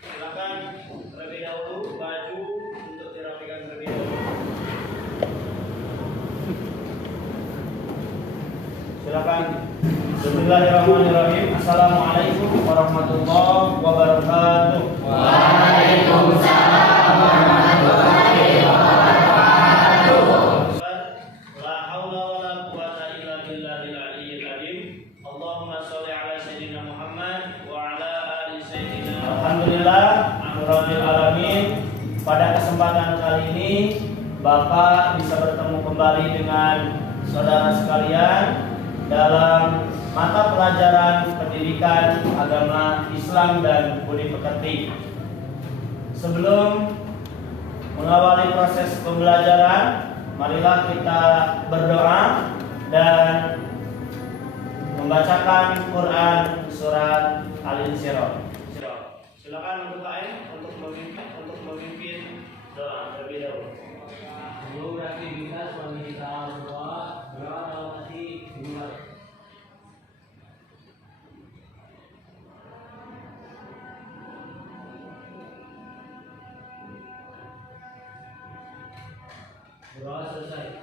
Silakan terlebih dahulu baju untuk dirapikan terlebih dahulu. Silakan. Bismillahirrahmanirrahim. Assalamualaikum warahmatullahi wabarakatuh. Waalaikumsalam warahmatullahi wabarakatuh. La haula wala quwata illa billahil aliyyil azim. Allahumma shalli ala sayyidina Muhammad wa ala ali sayyidina. Alhamdulillah, rabbil alamin. Pada kesempatan kali ini Bapak bisa bertemu kembali dengan saudara sekalian dalam mata pelajaran pendidikan agama Islam dan budi pekerti. Sebelum mengawali proses pembelajaran, marilah kita berdoa dan membacakan Quran surat Al-Insyirah. Silakan untuk KM untuk memimpin doa terlebih dahulu. Berarti kita suami kita berdoa dalam hati dimulai. Doa selesai.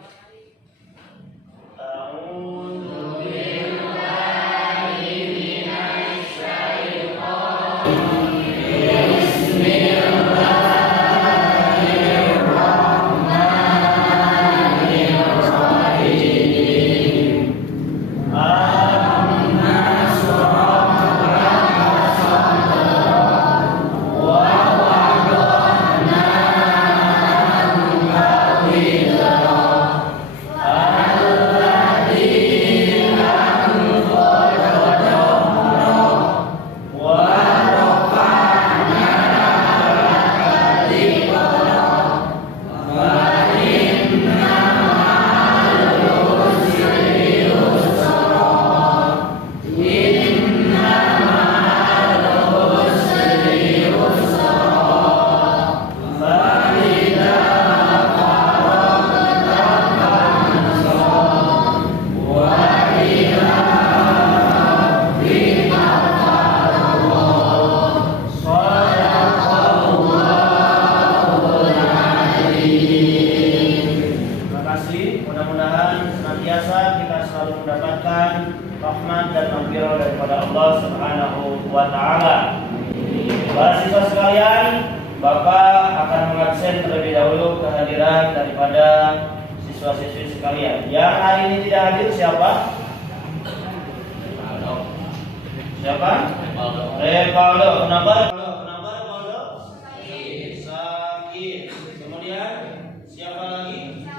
Mudah-mudahan senantiasa kita selalu mendapatkan rahmat dan maghfirah daripada Allah Subhanahu wa taala. Para siswa sekalian, Bapak akan mengabsen terlebih dahulu kehadiran daripada siswa-siswi sekalian. Yang hari ini tidak hadir siapa? Siapa? Revaldo. Kenapa? Sakit. Kemudian siapa lagi?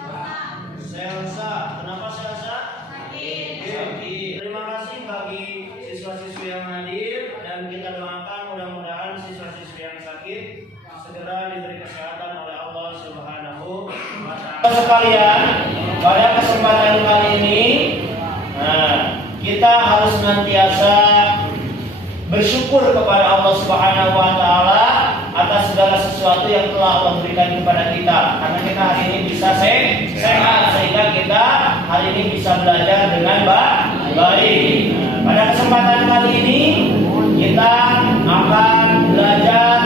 Selsa. Kenapa Selsa? Sakit. Terima kasih bagi siswa-siswi yang hadir dan kita doakan mudah-mudahan siswa-siswi yang sakit segera diberi kesehatan oleh Allah Subhanahu wa taala. Sekalian, pada kesempatan kali ini kita harus senantiasa bersyukur kepada Allah Subhanahu wa taala atas segala sesuatu yang telah Allah berikan kepada kita. Karena kita hari ini bisa sehat sehingga kita hari ini bisa belajar dengan baik. Pada kesempatan kali ini kita akan belajar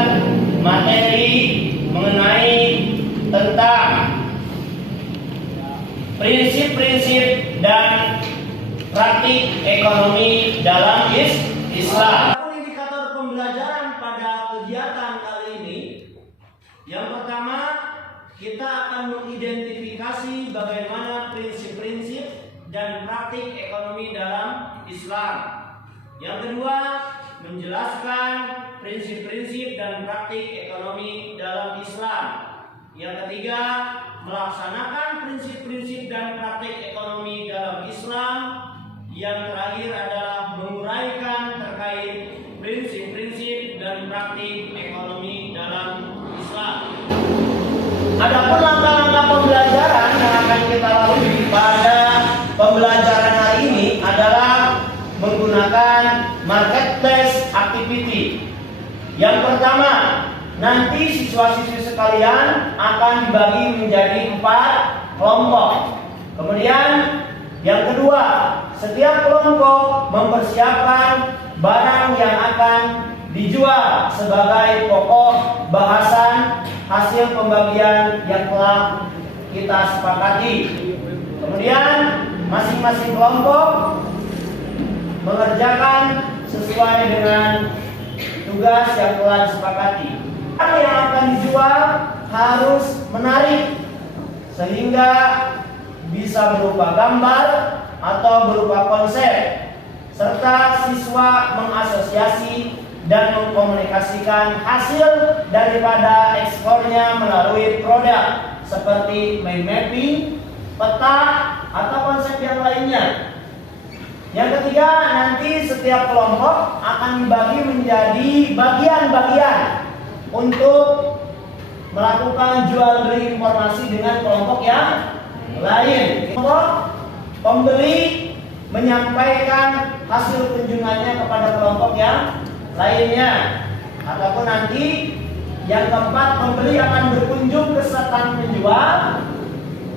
materi mengenai tentang prinsip-prinsip dan praktik ekonomi dalam Islam. Indikator pembelajaran pada kegiatan kali ini, yang pertama kita akan mengidentifikasi bagaimana prinsip-prinsip dan praktik ekonomi dalam Islam. Yang kedua, menjelaskan prinsip-prinsip dan praktik ekonomi dalam Islam. Yang ketiga, melaksanakan prinsip-prinsip dan praktik ekonomi dalam Islam. Yang terakhir adalah menguraikan terkait prinsip-prinsip dan praktik ekonomi dalam Islam. Adapun langkah-langkah pembelajaran yang akan kita lalui pada pembelajaran hari ini adalah menggunakan marketplace activity. Yang pertama, nanti siswa-siswi sekalian akan dibagi menjadi 4 kelompok. Kemudian yang kedua, setiap kelompok mempersiapkan barang yang akan dijual sebagai pokok bahasan hasil pembagian yang telah kita sepakati. Kemudian masing-masing kelompok mengerjakan sesuai dengan tugas yang telah disepakati. Hal yang akan dijual harus menarik sehingga bisa berupa gambar atau berupa konsep, serta siswa mengasosiasi dan mengkomunikasikan hasil daripada eksplornya melalui produk seperti mind mapping, peta, atau konsep yang lainnya. Yang ketiga, nanti setiap kelompok akan dibagi menjadi bagian-bagian untuk melakukan jual beli informasi dengan kelompok yang lain. Kelompok pembeli menyampaikan hasil kunjungannya kepada kelompok yang lainnya, ataupun nanti yang keempat, pembeli akan berkunjung ke stand penjual.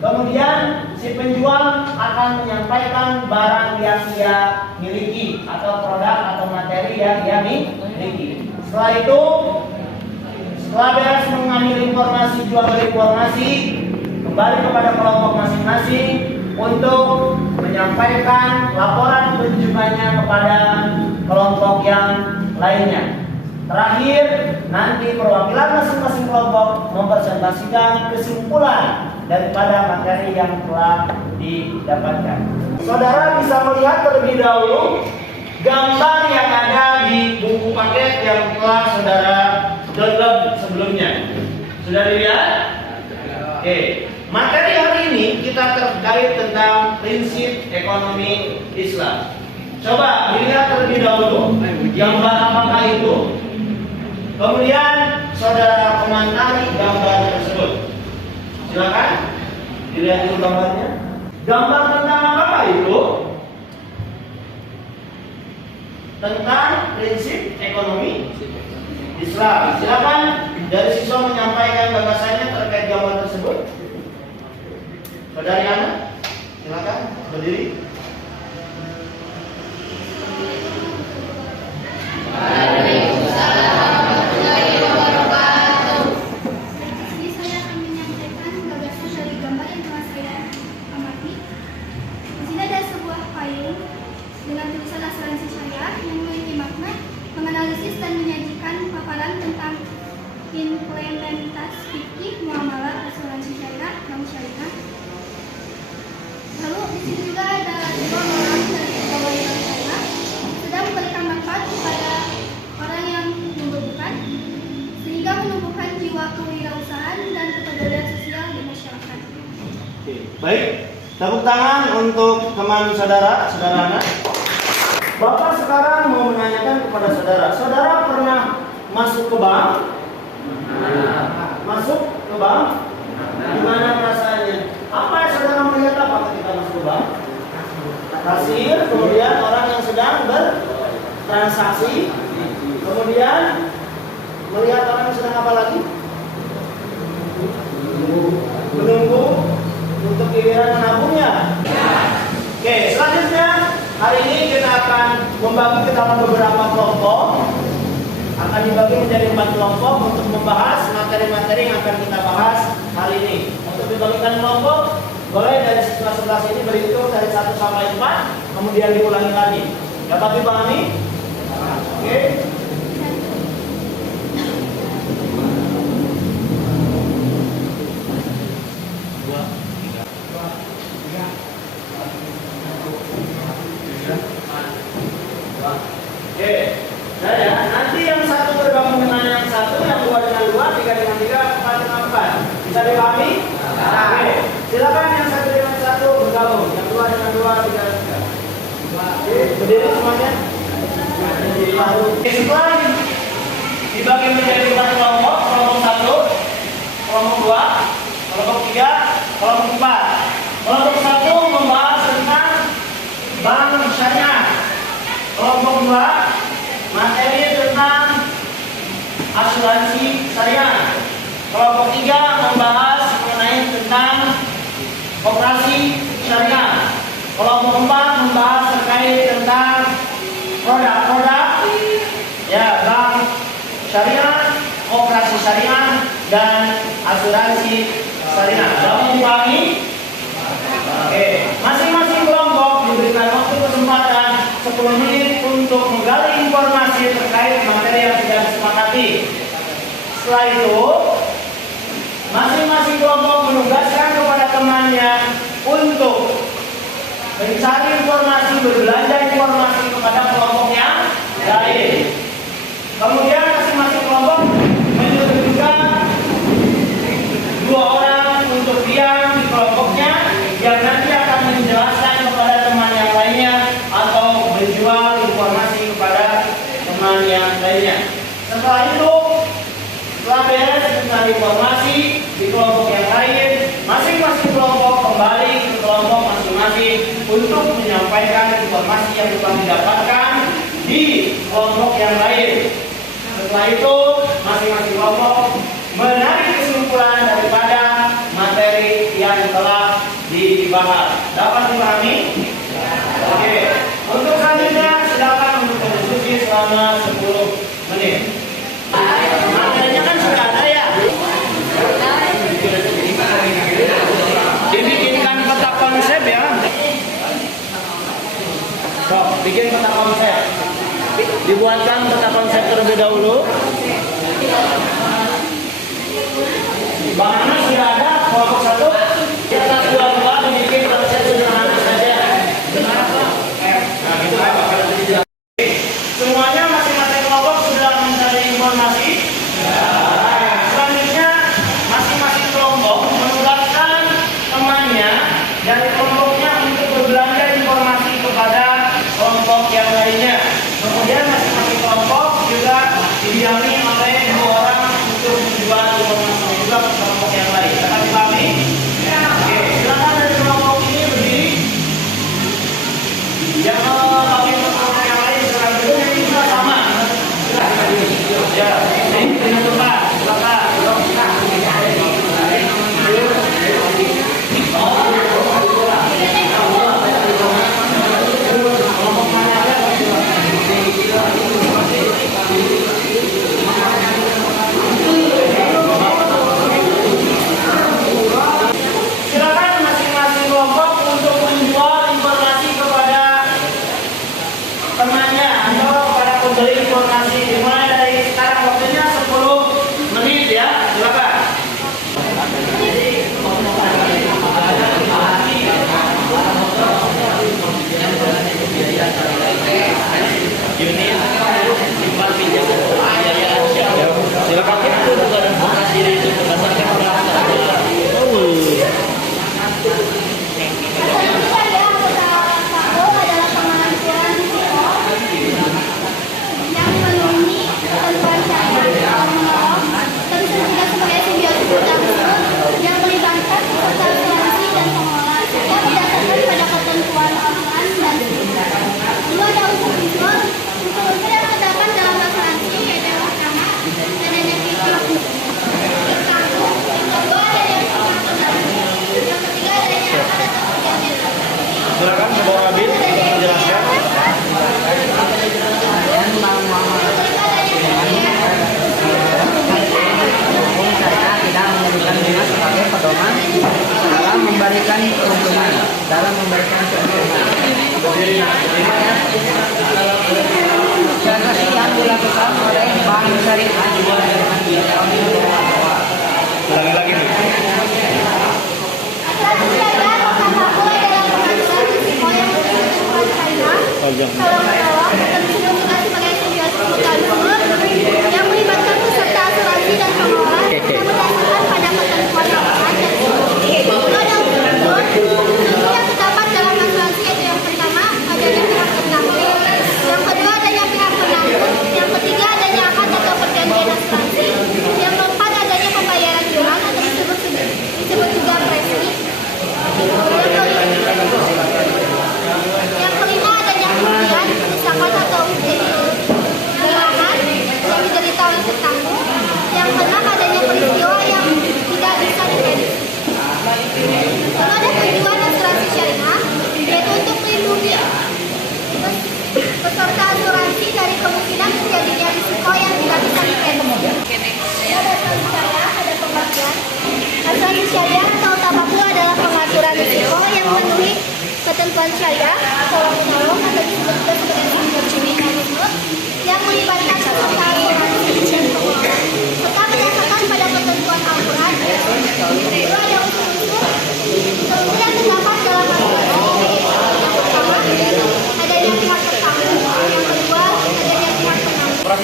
Kemudian si penjual akan menyampaikan barang yang dia miliki atau produk atau materi yang dia miliki. Setelah itu, setelah beres mengambil informasi, jual beli informasi, kembali kepada kelompok masing-masing untuk menyampaikan laporan kunjungannya kepada kelompok yang lainnya. Terakhir, nanti perwakilan masing-masing kelompok mempresentasikan kesimpulan daripada materi yang telah didapatkan. Saudara bisa melihat terlebih dahulu gambar yang ada di buku paket yang telah saudara download sebelumnya. Sudah dilihat? Oke. Materi hari ini kita terkait tentang prinsip ekonomi Islam. Coba dilihat terlebih dahulu gambar apakah itu. Kemudian saudara komentari gambar tersebut. Silakan dilihat dulu gambarnya. Gambar tentang apa itu? Tentang prinsip ekonomi Islam. Silakan dari siswa menyampaikan gagasannya terkait gambar tersebut. Saudari Ana, silakan berdiri. Dengan tulisan asuransi syariah yang memiliki makna menganalisis dan menyajikan paparan tentang implementasi fikih muamalah asuransi syariah dan syariah. Lalu di sini juga ada dua orang dari pegawai bank syariah sedang memberikan manfaat kepada orang yang membutuhkan sehingga menumbuhkan jiwa kewirausahaan dan kepedulian sosial di masyarakat. Baik, tepuk tangan untuk teman saudara anak. Bapak sekarang mau menanyakan kepada saudara. Saudara pernah masuk ke bank? Masuk ke bank? Gimana perasaannya? Apa yang saudara melihat apa ketika masuk ke bank? Kasir, kemudian orang yang sedang bertransaksi, kemudian melihat orang yang sedang apa lagi? Menunggu untuk giliran menabungnya. Oke, selanjutnya hari ini kita akan membagi ke dalam beberapa kelompok. Akan dibagi menjadi 4 kelompok untuk membahas materi-materi yang akan kita bahas hari ini. Untuk dibagikan kelompok, boleh dari siswa sebelah sini berhitung dari 1 sampai 4, kemudian diulangi lagi. Dapat dipahami? Oke. Oke, nanti yang satu bergabung dengan yang satu, yang 2 dengan 2, 3 dengan 3, 4 dengan 4. Bisa dipahami? Oke, silakan yang 1 dengan 1 bergabung, yang 2 dengan 2, 3 dengan 3. Oke, berdiri semuanya. Setelah dibagi menjadi 4 kelompok, kelompok 1, kelompok 2, kelompok 3, kelompok 4. Kelompok 1 membahas tentang bank syariah. Kelompok 2 materi tentang asuransi syariah. Kelompok 3 membahas mengenai tentang koperasi syariah. Kelompok 4 membahas terkait tentang produk-produk ya bank syariah, koperasi syariah, dan asuransi syariah. Dapat dipahami? Oke, masing-masing kelompok diberikan waktu kesempatan 10 menit untuk menggali informasi terkait materi yang sudah disepakati. Setelah itu, masing-masing kelompok menugaskan kepada temannya untuk mencari informasi, berbelanja informasi kepada kelompok yang lain. Kemudian masing-masing kelompok menyuruh juga 2 orang untuk diam di kelompoknya yang nanti akan menjelaskan kepada teman yang lainnya atau menjual informasi kepada teman yang lainnya. Setelah itu, setelah beres mencari informasi di kelompok yang lain, masing-masing kelompok kembali ke kelompok masing-masing untuk menyampaikan informasi yang telah didapatkan di kelompok yang lain. Setelah itu, masing-masing kelompok menarik kesimpulan daripada materi yang telah dibahas. Dapat dipahami? Oke. Untuk selanjutnya, silakan untuk berdiskusi selama 10 menit. Materinya kan sudah ada ya. Dibikinkan peta konsep ya. So, bikin peta konsep. Dibuatkan peta konsep terlebih dahulu. Bahannya sudah ada, kelompok 1. Kita dua-dua dibikin konsep sederhana saja. Nah, gitu kan bakal jadi. Semuanya masing-masing kelompok sudah mencari informasi. Selanjutnya, masing-masing kelompok menugaskan temannya dari kelompoknya untuk berbelanja informasi kepada kelompok yang lainnya. Kemudian masing-masing kelompok juga didiami oleh 2 orang untuk menjual informasi juga ke kelompok yang lain. Dapat dipahami? Oke, silakan dari kelompok ini berdiri. Yang pakai kelompok yang lain silakan duduk. Yang juga sama. Ya, ini dengan tempat. Silakan. Silakan masing-masing kelompok untuk menjual informasi kepada temannya atau kepada pembeli informasi. Dimulai dari sekarang, waktunya 10 menit ya. Silakan. Silakan. Selanjutnya ada anggota 1 adalah pengarang suara yang menemani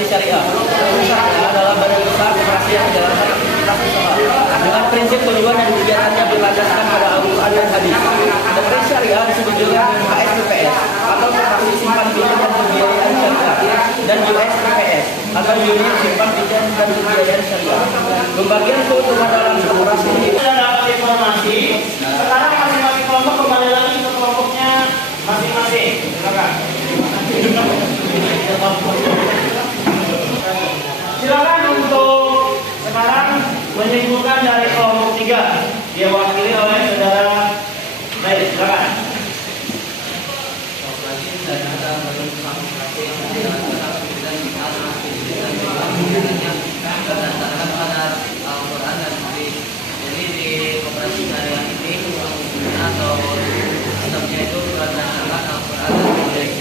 Koperasi Syariah. Syariah adalah badan usaha koperasi yang menjalankan aktivitas usaha dengan prinsip tujuan dan kegiatannya berlandaskan pada Al-Quran dan Hadis. Koperasi Syariah disebut juga USPPS atau Koperasi Simpan Pinjam dan Pembiayaan Syariah, dan USPPS atau Unit Simpan Pinjam dan Pembiayaan Syariah. Pembagian keuntungan dalam koperasi ini. Kita dapat informasi. Sekarang masing-masing kelompok kembali lagi ke kelompoknya masing-masing. Silakan. Silakan untuk sekarang menyimpulkan dari kelompok 3. Diwakili oleh saudara. Baik, silakan. Berdasarkan pada Al-Quran dan Hadis. Jadi di koperasi syariah ini atau sistemnya itu berdasarkan Al-Quran dan Hadis.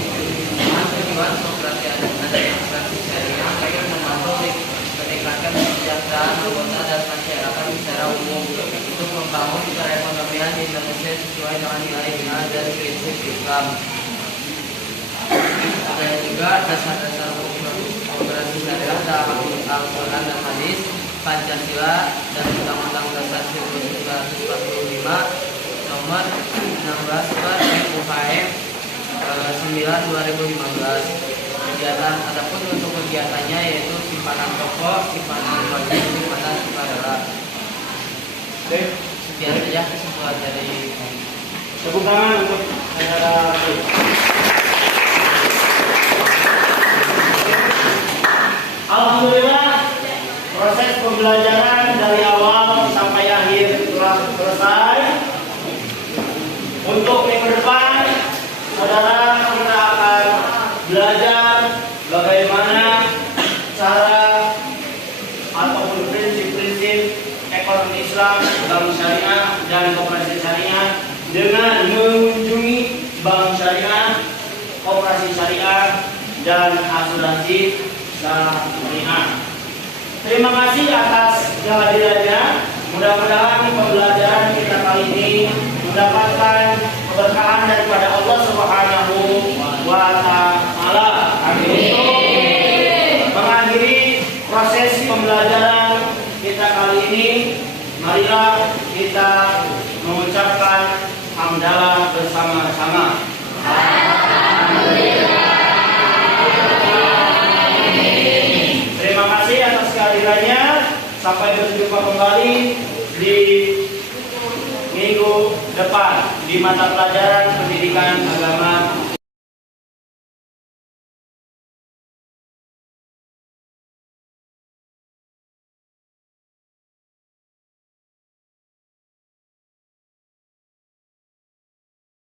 Tujuan koperasi koperasi syariah agar membantu meningkatkan kesejahteraan anggota dan masyarakat secara umum untuk membangun perekonomian di Indonesia sesuai dengan nilai-nilai dan prinsip Islam. Dan juga dasar-dasar koperasi syariah dalam Al-Quran dan Hadis, Pancasila dan Undang-Undang Dasar 1945 nomor 16/UKM 9/2015. Kegiatan adapun untuk kegiatannya yaitu simpanan pokok, simpanan wajib, simpanan sukarela. Sekian saja kesimpulan dari Tepuk tangan untuk saudara. Alhamdulillah, proses pembelajaran dari awal sampai akhir telah selesai. Untuk minggu depan, saudara kita akan belajar bagaimana cara ataupun prinsip-prinsip ekonomi Islam, bank syariah dan koperasi syariah dengan mengunjungi bank syariah, koperasi syariah dan asuransi syariah. Terima kasih atas kehadirannya. Mudah-mudahan pembelajaran kita kali ini mendapatkan keberkahan daripada Allah Subhanahu wa Ta'ala. Amin. Mengakhiri proses pembelajaran kita kali ini, marilah kita mengucapkan hamdalah bersama-sama. Terima kasih atas kehadirannya. Sampai berjumpa kembali di minggu depan di mata pelajaran pendidikan agama